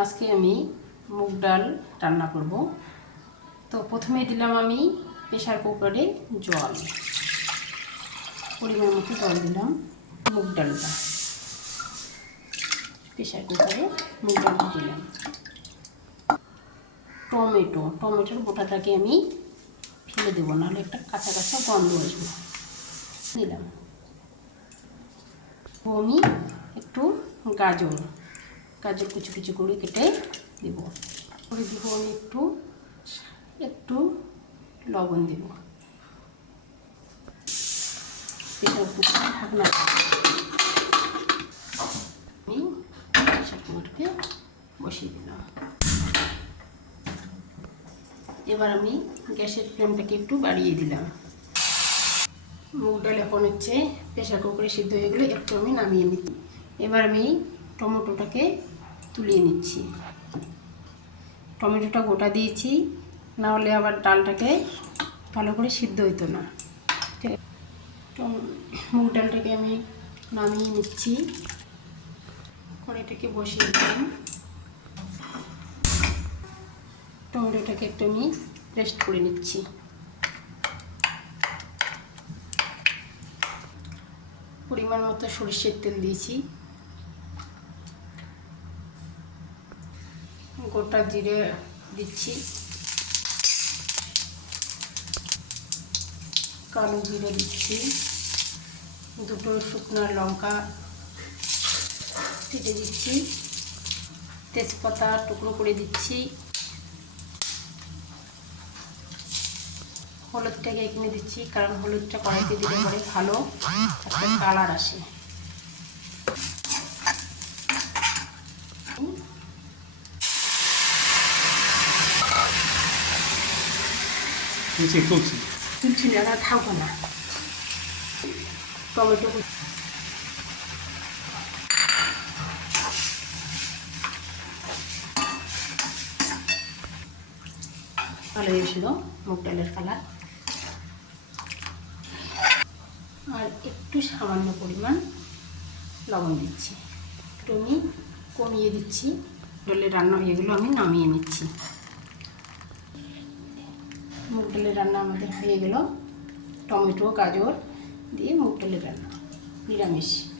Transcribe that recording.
আজকে আমি মুগ ডাল রান্না করব। তো প্রথমে দিলাম আমি প্রেশার কুকারে জল। পরিমাণ মতো জল দিলাম মুগ ডালটা। প্রেশার কুকারে মুগ ডালটা দিলাম। টমেটো, টমেটোর গোটাটাকে আমি ফেলে দেবো, নাহলে একটা কাঁচা কাঁচা গন্ধ আসবে। দিলাম। আমি একটু গাজর গাজর কুচু কুচু করে কেটে দেব। করে দেবো আমি একটু একটু লবণ দেব। কুকারকে বসিয়ে দিলাম। এবার আমি গ্যাসের ফ্লেমটাকে একটু বাড়িয়ে দিলাম। মুগ ডাল এখন হচ্ছে প্রেশার কুকারে সিদ্ধ হয়ে গেলে একটু আমি নামিয়ে নিচ্ছি। এবার আমি টমেটোটাকে তুলিয়ে নিচ্ছি। টমেটোটা গোটা দিয়েছি, না হলে আবার ডালটাকে ভালো করে সিদ্ধ হইতো না। ঠিক মুগ ডালটাকে আমি নামিয়ে নিচ্ছি। কড়াইটাকে বসিয়ে দিলাম। টমেটোটাকে একটু আমি পেস্ট করে নিচ্ছি। পরিমাণ মতো সরিষের তেল দিয়েছি। গোটা জিরে দিচ্ছি। কালো জিরে দিচ্ছি। দুটো শুকনো লঙ্কা কেটে দিচ্ছি। তেজপাতা টুকরো করে দিচ্ছি। হলুদটাকে এখানে দিচ্ছি, কারণ হলুদটা কড়াইতে দিলে পরে ভালো একটা কালার আসে। না টমেটো কুচি। ভালো হয়েছিল মুগ ডালের কালার আর একটু সামান্য পরিমাণ লবণ দিচ্ছি একটু আমি কমিয়ে দিচ্ছি ডালের রান্না হয়ে গেলো আমি নামিয়ে নিচ্ছি মুগ ডালের রান্না আমাদের হয়ে গেল। টমেটো গাজর দিয়ে মুগ ডালের রান্না। নিরামিষ।